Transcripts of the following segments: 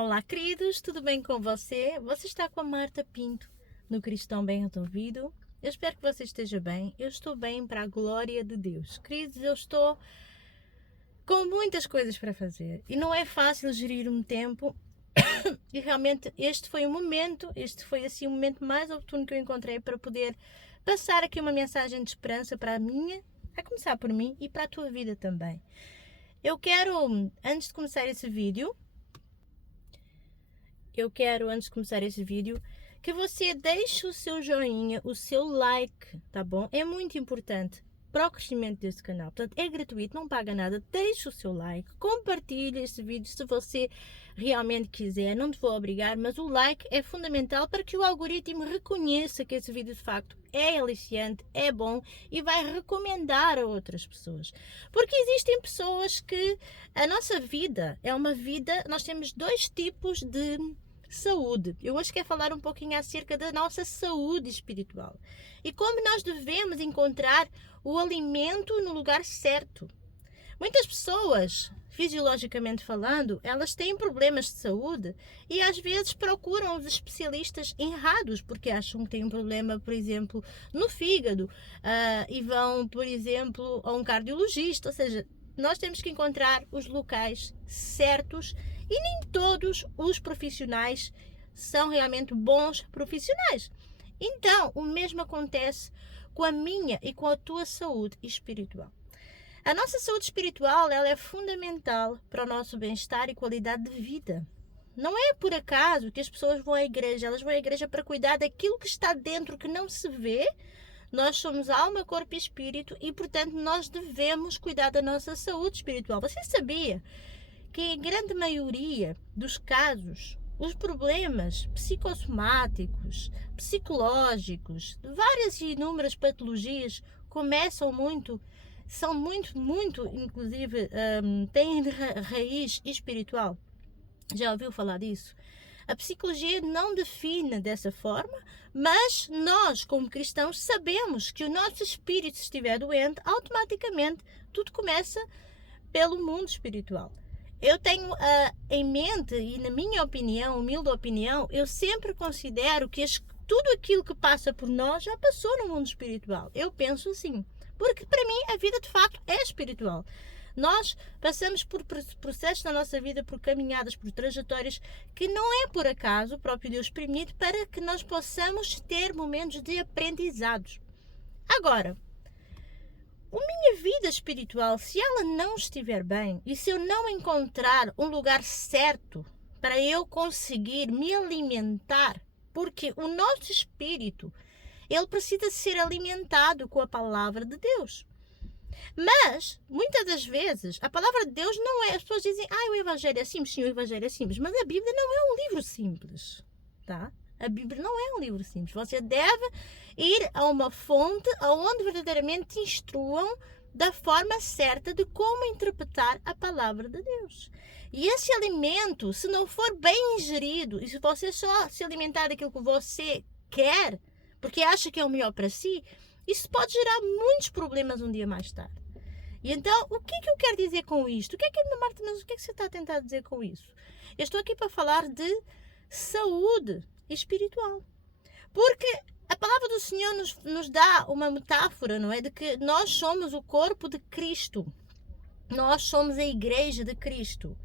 Olá, queridos, tudo bem com você? Você está com a Marta Pinto no Cristão Bem Resolvido. Eu espero que você esteja bem. Eu estou bem para a glória de Deus. Queridos, eu estou com muitas coisas para fazer e não é fácil gerir um tempo. E realmente este foi assim o momento mais oportuno que eu encontrei para poder passar aqui uma mensagem de esperança para a minha, a começar por mim e para a tua vida também. Antes de começar esse vídeo, que você deixe o seu joinha, o seu like, tá bom? É muito importante para o crescimento deste canal. Portanto, é gratuito, não paga nada. Deixe o seu like, compartilhe este vídeo se você realmente quiser. Não te vou obrigar, mas o like é fundamental para que o algoritmo reconheça que esse vídeo de facto é aliciante, é bom e vai recomendar a outras pessoas. Porque existem pessoas que a nossa vida é uma vida, nós temos dois tipos de saúde. Eu hoje quero falar um pouquinho acerca da nossa saúde espiritual e como nós devemos encontrar o alimento no lugar certo. Muitas pessoas, fisiologicamente falando, elas têm problemas de saúde e às vezes procuram os especialistas errados porque acham que têm um problema, por exemplo, no fígado, e vão, por exemplo, a um cardiologista. Ou seja, nós temos que encontrar os locais certos e nem todos os profissionais são realmente bons profissionais. Então, o mesmo acontece com a minha e com a tua saúde espiritual. A nossa saúde espiritual, ela é fundamental para o nosso bem-estar e qualidade de vida. Não é por acaso que as pessoas vão à igreja, elas vão à igreja para cuidar daquilo que está dentro, que não se vê. Nós somos alma, corpo e espírito e, portanto, nós devemos cuidar da nossa saúde espiritual. Você sabia que em grande maioria dos casos, os problemas psicossomáticos, psicológicos, várias e inúmeras patologias são muito, inclusive, têm raiz espiritual. Já ouviu falar disso? A psicologia não define dessa forma, mas nós, como cristãos, sabemos que o nosso espírito, se estiver doente, automaticamente tudo começa pelo mundo espiritual. Eu tenho em mente, e na minha opinião, humilde opinião, eu sempre considero que tudo aquilo que passa por nós já passou no mundo espiritual. Eu penso assim, porque para mim a vida de facto é espiritual. Nós passamos por processos na nossa vida, por caminhadas, por trajetórias que não é por acaso o próprio Deus permite para que nós possamos ter momentos de aprendizados. Agora, a minha vida espiritual, se ela não estiver bem e se eu não encontrar um lugar certo para eu conseguir me alimentar, porque o nosso espírito, ele precisa ser alimentado com a palavra de Deus. Mas, muitas das vezes, a palavra de Deus não é... As pessoas dizem, o Evangelho é simples. Sim, o Evangelho é simples. Mas a Bíblia não é um livro simples, tá? A Bíblia não é um livro simples. Você deve ir a uma fonte onde verdadeiramente te instruam da forma certa de como interpretar a palavra de Deus. E esse alimento, se não for bem ingerido, e se você só se alimentar daquilo que você quer, porque acha que é o melhor para si, isso pode gerar muitos problemas um dia mais tarde. E então, o que eu quero dizer com isto? Marta, mas o que você está a tentar dizer com isso? Eu estou aqui para falar de saúde espiritual. Porque a palavra do Senhor nos dá uma metáfora, não é? De que nós somos o corpo de Cristo. Nós somos a igreja de Cristo.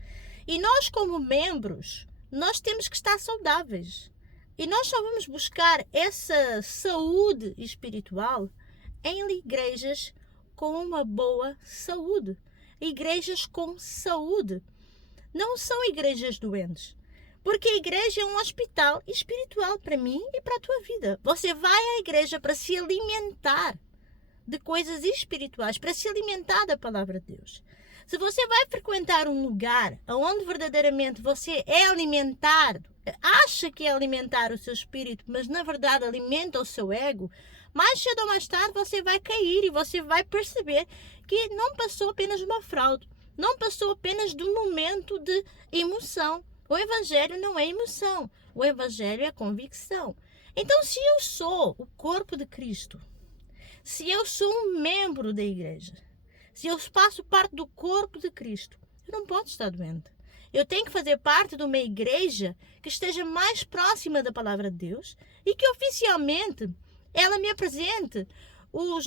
E nós, como membros, nós temos que estar saudáveis. E nós só vamos buscar essa saúde espiritual em igrejas com uma boa saúde. Igrejas com saúde. Não são igrejas doentes. Porque a igreja é um hospital espiritual para mim e para a tua vida. Você vai à igreja para se alimentar de coisas espirituais, para se alimentar da palavra de Deus. Se você vai frequentar um lugar onde verdadeiramente você é alimentado, acha que é alimentar o seu espírito, mas na verdade alimenta o seu ego, mais cedo ou mais tarde você vai cair e você vai perceber que não passou apenas uma fraude, não passou apenas de um momento de emoção. O Evangelho não é emoção, o Evangelho é convicção. Então, se eu sou o corpo de Cristo, se eu sou um membro da igreja, se eu faço parte do corpo de Cristo, eu não posso estar doente. Eu tenho que fazer parte de uma igreja que esteja mais próxima da palavra de Deus e que oficialmente ela me apresente os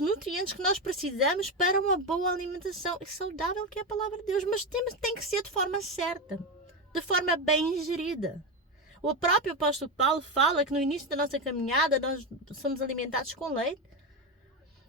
nutrientes que nós precisamos para uma boa alimentação e saudável, que é a palavra de Deus. Mas tem que ser de forma certa, de forma bem gerida. O próprio apóstolo Paulo fala que no início da nossa caminhada nós somos alimentados com leite.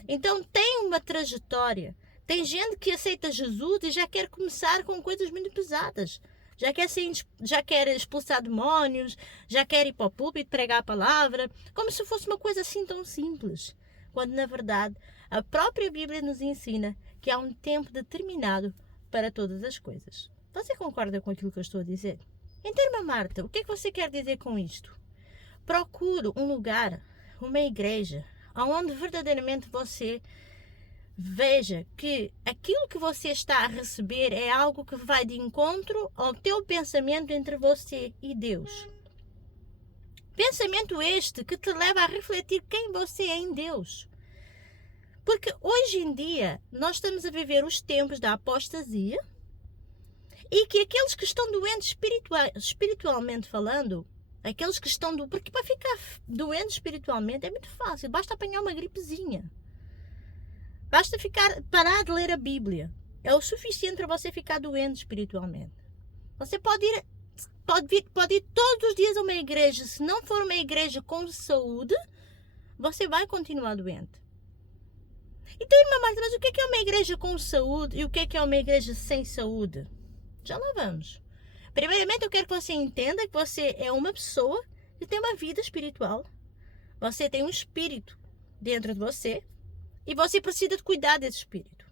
Então tem uma trajetória. Tem gente que aceita Jesus e já quer começar com coisas muito pesadas. Já quer expulsar demônios, já quer ir para o púlpito pregar a palavra, como se fosse uma coisa assim tão simples. Quando, na verdade, a própria Bíblia nos ensina que há um tempo determinado para todas as coisas. Você concorda com aquilo que eu estou a dizer? Então, irmã Marta, o que é que você quer dizer com isto? Procure um lugar, uma igreja, onde verdadeiramente você veja que aquilo que você está a receber é algo que vai de encontro ao teu pensamento entre você e Deus. Pensamento este que te leva a refletir quem você é em Deus. Porque hoje em dia nós estamos a viver os tempos da apostasia e que aqueles que estão doentes espiritualmente falando, aqueles que estão porque para ficar doente espiritualmente é muito fácil, basta apanhar uma gripezinha. Basta parar de ler a Bíblia. É o suficiente para você ficar doente espiritualmente. Você pode ir todos os dias a uma igreja. Se não for uma igreja com saúde, você vai continuar doente. Então, irmã Marta, mas o que é uma igreja com saúde e o que é uma igreja sem saúde? Já lá vamos. Primeiramente, eu quero que você entenda que você é uma pessoa que tem uma vida espiritual. Você tem um espírito dentro de você. E você precisa de cuidar desse espírito.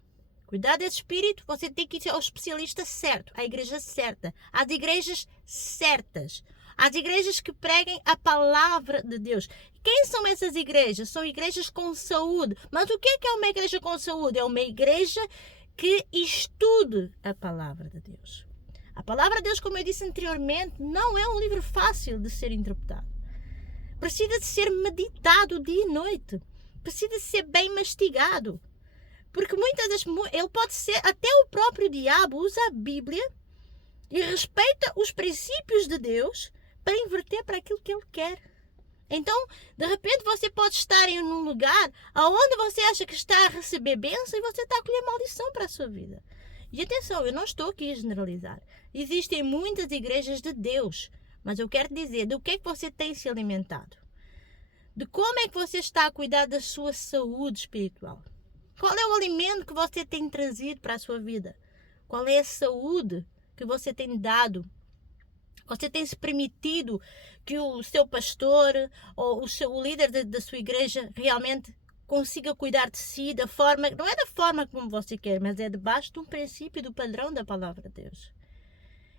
Cuidar desse espírito, você tem que ir ao especialista certo, à igreja certa, às igrejas certas, às igrejas que preguem a palavra de Deus. Quem são essas igrejas? São igrejas com saúde. Mas o que é uma igreja com saúde? É uma igreja que estude a palavra de Deus. A palavra de Deus, como eu disse anteriormente, não é um livro fácil de ser interpretado. Precisa de ser meditado dia e noite. Precisa ser bem mastigado. Porque ele pode ser, até o próprio diabo usa a Bíblia e respeita os princípios de Deus para inverter para aquilo que ele quer. Então, de repente, você pode estar em um lugar onde você acha que está a receber bênção e você está a colher maldição para a sua vida. E atenção, eu não estou aqui a generalizar. Existem muitas igrejas de Deus, mas eu quero dizer do que é que você tem se alimentado. De como é que você está a cuidar da sua saúde espiritual. Qual é o alimento que você tem trazido para a sua vida? Qual é a saúde que você tem dado? Você tem se permitido que o seu pastor ou o líder da sua igreja realmente consiga cuidar de si da forma, não é da forma como você quer, mas é debaixo de um princípio do padrão da palavra de Deus.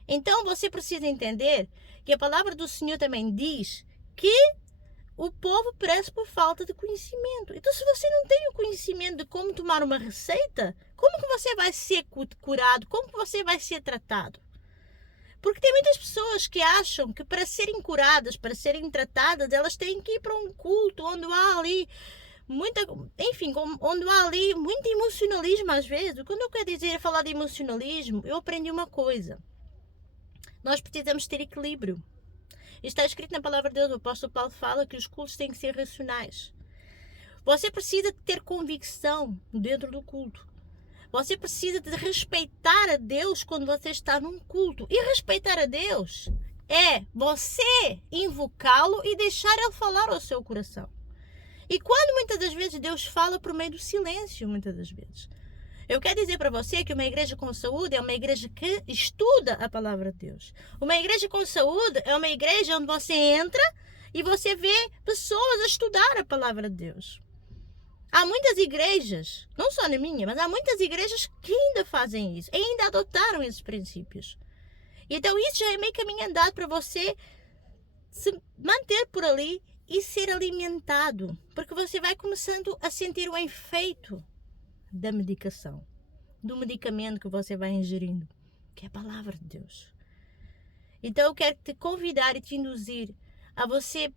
Então você precisa entender que a palavra do Senhor também diz que o povo perece por falta de conhecimento. Então, se você não tem o conhecimento de como tomar uma receita, como que você vai ser curado? Como que você vai ser tratado? Porque tem muitas pessoas que acham que para serem curadas, para serem tratadas, elas têm que ir para um culto onde há ali onde há ali muito emocionalismo às vezes. Quando eu quero falar de emocionalismo, eu aprendi uma coisa. Nós precisamos ter equilíbrio. Está escrito na palavra de Deus, o apóstolo Paulo fala que os cultos têm que ser racionais. Você precisa ter convicção dentro do culto. Você precisa de respeitar a Deus quando você está num culto. E respeitar a Deus é você invocá-lo e deixar ele falar ao seu coração. E quando muitas das vezes Deus fala por meio do silêncio, muitas das vezes. Eu quero dizer para você que uma igreja com saúde é uma igreja que estuda a palavra de Deus. Uma igreja com saúde é uma igreja onde você entra e você vê pessoas a estudar a palavra de Deus. Há muitas igrejas, não só na minha, mas há muitas igrejas que ainda fazem isso, ainda adotaram esses princípios. Então isso já é meio caminho andado para você se manter por ali e ser alimentado, porque você vai começando a sentir o efeito da medicação, do medicamento que você vai ingerindo, que é a palavra de Deus. Então eu quero te convidar e te induzir a você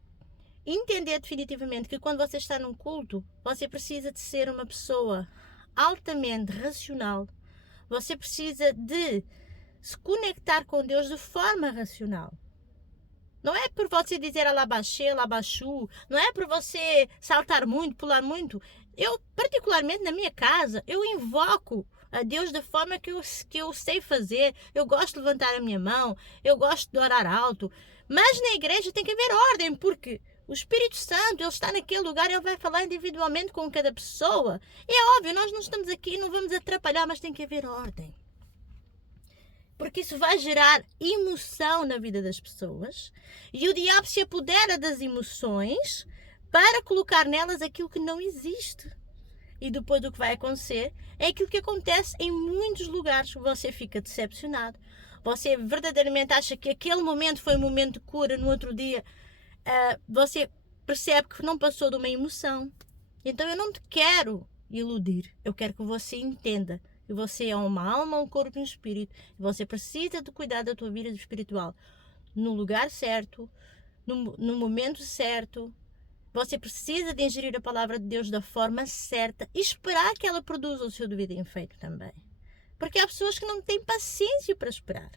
entender definitivamente que quando você está num culto, você precisa de ser uma pessoa altamente racional. Você precisa de se conectar com Deus de forma racional. Não é por você dizer alabaxê, alabaxu, não é por você saltar muito, pular muito. Eu, particularmente na minha casa, eu invoco a Deus da forma que eu sei fazer. Eu gosto de levantar a minha mão, eu gosto de orar alto. Mas na igreja tem que haver ordem, porque o Espírito Santo, ele está naquele lugar, ele vai falar individualmente com cada pessoa. É óbvio, nós não estamos aqui, não vamos atrapalhar, mas tem que haver ordem. Porque isso vai gerar emoção na vida das pessoas e o diabo se apodera das emoções para colocar nelas aquilo que não existe. E depois o que vai acontecer é aquilo que acontece em muitos lugares. Você fica decepcionado. Você verdadeiramente acha que aquele momento foi um momento de cura, no outro dia você percebe que não passou de uma emoção. Então eu não te quero iludir, eu quero que você entenda. E você é uma alma, um corpo e um espírito. E você precisa de cuidar da tua vida espiritual no lugar certo, no momento certo. Você precisa de ingerir a palavra de Deus da forma certa e esperar que ela produza o seu devido efeito também. Porque há pessoas que não têm paciência para esperar.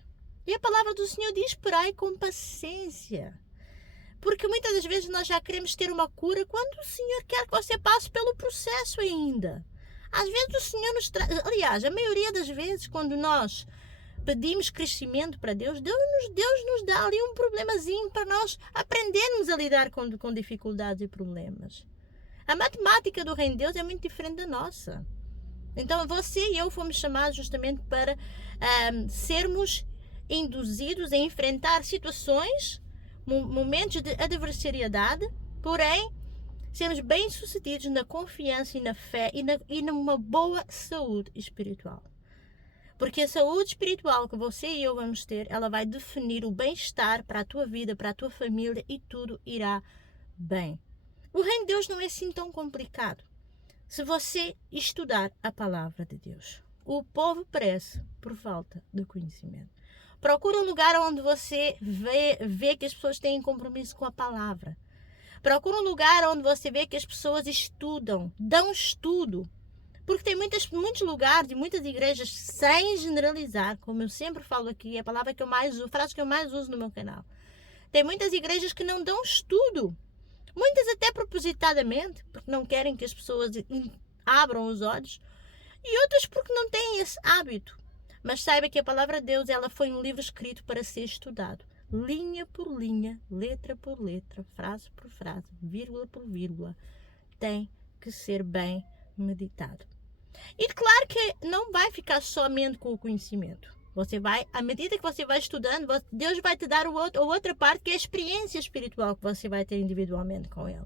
E a palavra do Senhor diz: esperai com paciência. Porque muitas das vezes nós já queremos ter uma cura quando o Senhor quer que você passe pelo processo ainda. Às vezes o Senhor nos traz, aliás, a maioria das vezes quando nós pedimos crescimento para Deus, Deus nos dá ali um problemazinho para nós aprendermos a lidar com dificuldades e problemas. A matemática do reino de Deus é muito diferente da nossa. Então você e eu fomos chamados justamente para sermos induzidos a enfrentar situações, momentos de adversariedade, porém sermos bem-sucedidos na confiança e na fé e numa boa saúde espiritual. Porque a saúde espiritual que você e eu vamos ter, ela vai definir o bem-estar para a tua vida, para a tua família e tudo irá bem. O reino de Deus não é assim tão complicado. Se você estudar a palavra de Deus, o povo perece por falta de conhecimento. Procura um lugar onde você vê que as pessoas têm compromisso com a palavra. Procura um lugar onde você vê que as pessoas estudam, dão estudo. Porque tem muitos lugares e muitas igrejas, sem generalizar, como eu sempre falo aqui, é a palavra que eu mais uso, a frase que eu mais uso no meu canal. Tem muitas igrejas que não dão estudo. Muitas até propositadamente, porque não querem que as pessoas abram os olhos. E outras porque não têm esse hábito. Mas saiba que a palavra de Deus, ela foi um livro escrito para ser estudado. Linha por linha, letra por letra, frase por frase, vírgula por vírgula. Tem que ser bem meditado. E claro que não vai ficar somente com o conhecimento. Você vai, à medida que você vai estudando, Deus vai te dar a outra parte, que é a experiência espiritual que você vai ter individualmente com Ele.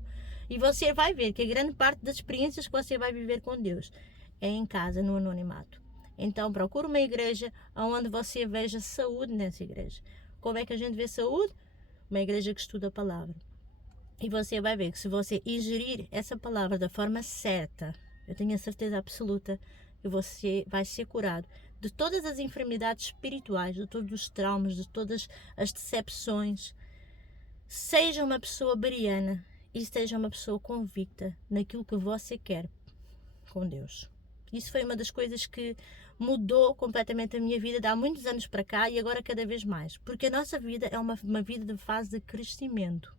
E você vai ver que a grande parte das experiências que você vai viver com Deus é em casa, no anonimato. Então procure uma igreja onde você veja saúde nessa igreja. Como é que a gente vê saúde? Uma igreja que estuda a palavra. E você vai ver que se você ingerir essa palavra da forma certa, eu tenho a certeza absoluta que você vai ser curado de todas as enfermidades espirituais, de todos os traumas, de todas as decepções. Seja uma pessoa beriana e seja uma pessoa convicta naquilo que você quer com Deus. Isso foi uma das coisas que mudou completamente a minha vida de há muitos anos para cá e agora cada vez mais. Porque a nossa vida é uma vida de fase de crescimento.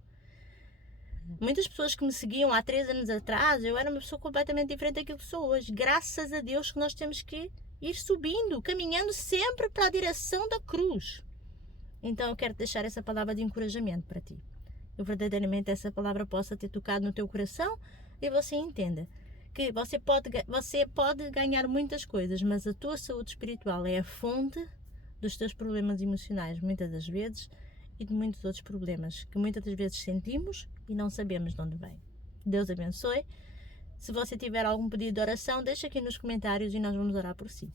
Muitas pessoas que me seguiam há 3 anos atrás, eu era uma pessoa completamente diferente daquilo que sou hoje. Graças a Deus que nós temos que ir subindo, caminhando sempre para a direção da cruz. Então eu quero deixar essa palavra de encorajamento para ti. Que verdadeiramente essa palavra possa ter tocado no teu coração e você entenda que você pode ganhar muitas coisas, mas a tua saúde espiritual é a fonte dos teus problemas emocionais, muitas das vezes, e de muitos outros problemas que muitas das vezes sentimos e não sabemos de onde vem. Deus abençoe. Se você tiver algum pedido de oração, deixa aqui nos comentários e nós vamos orar por si.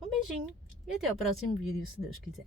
Um beijinho e até o próximo vídeo, se Deus quiser.